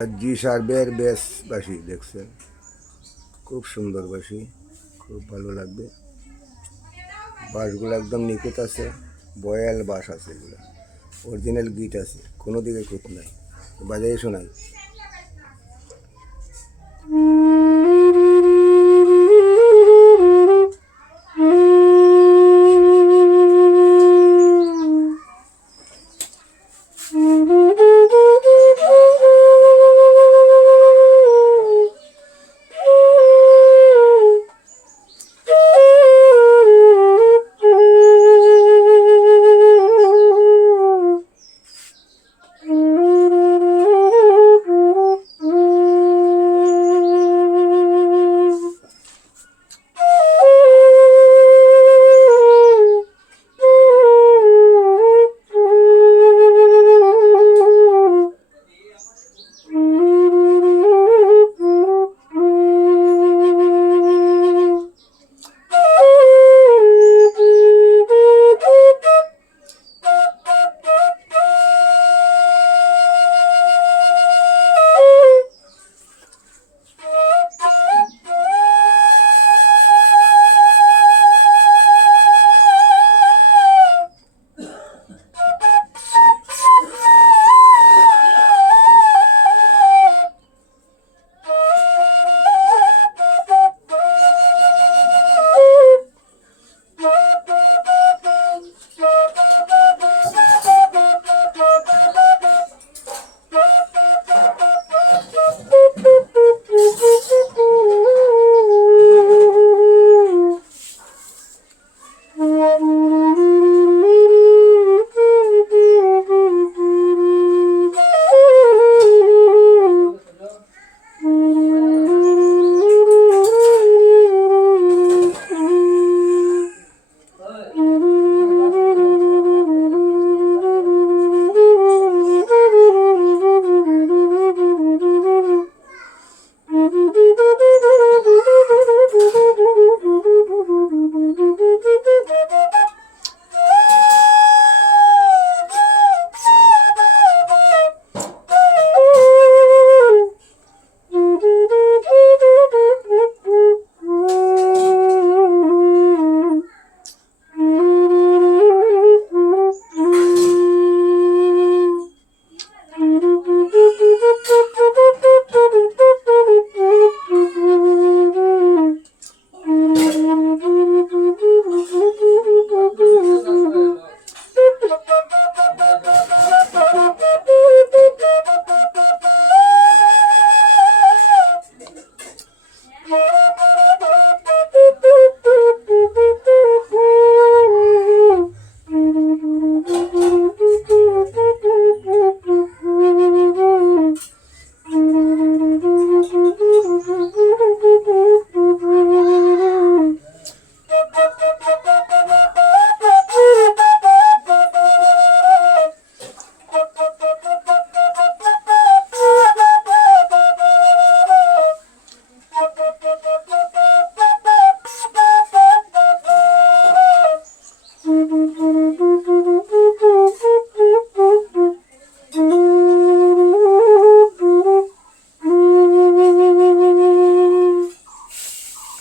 জি সার্ভের বেশ বাঁশি দেখছেন, খুব সুন্দর বাঁশি, খুব ভালো লাগবে। বাঁশগুলো একদম নিখুঁত আছে, বয়াল বাঁশ আছে, এগুলো অরিজিনাল গিট আছে, কোনো দিকে খুঁত নাই। বাজারে শোনাই।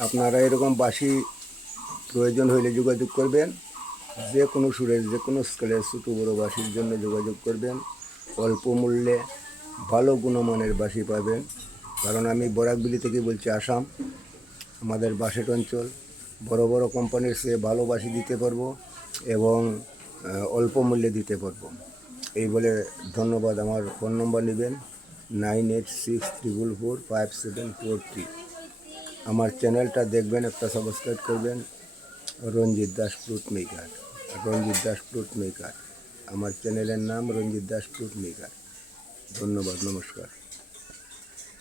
আপনারা এরকম বাঁশি প্রয়োজন হলে যোগাযোগ করবেন। যে কোনো সুরের, যে কোনো স্কেলের ছোটো বড়ো বাঁশির জন্য যোগাযোগ করবেন। অল্প মূল্যে ভালো গুণমানের বাঁশি পাবেন। কারণ আমি বরাকবিলি থেকে বলছি, আসাম। আমাদের বাঁশেট অঞ্চল, বড় বড় কোম্পানির চেয়ে ভালো বাঁশি দিতে পারবো এবং অল্প মূল্যে দিতে পারবো। এই বলে ধন্যবাদ। আমার ফোন নম্বর নেবেন 9864445743। আমার চ্যানেলটা দেখবেন, একটা সাবস্ক্রাইব করবেন। রঞ্জিত দাস ফ্রুট মেকার, রঞ্জিত দাস ফ্রুট মেকার। আমার চ্যানেলের নাম রঞ্জিত দাস ফ্রুট মেকার। ধন্যবাদ, নমস্কার।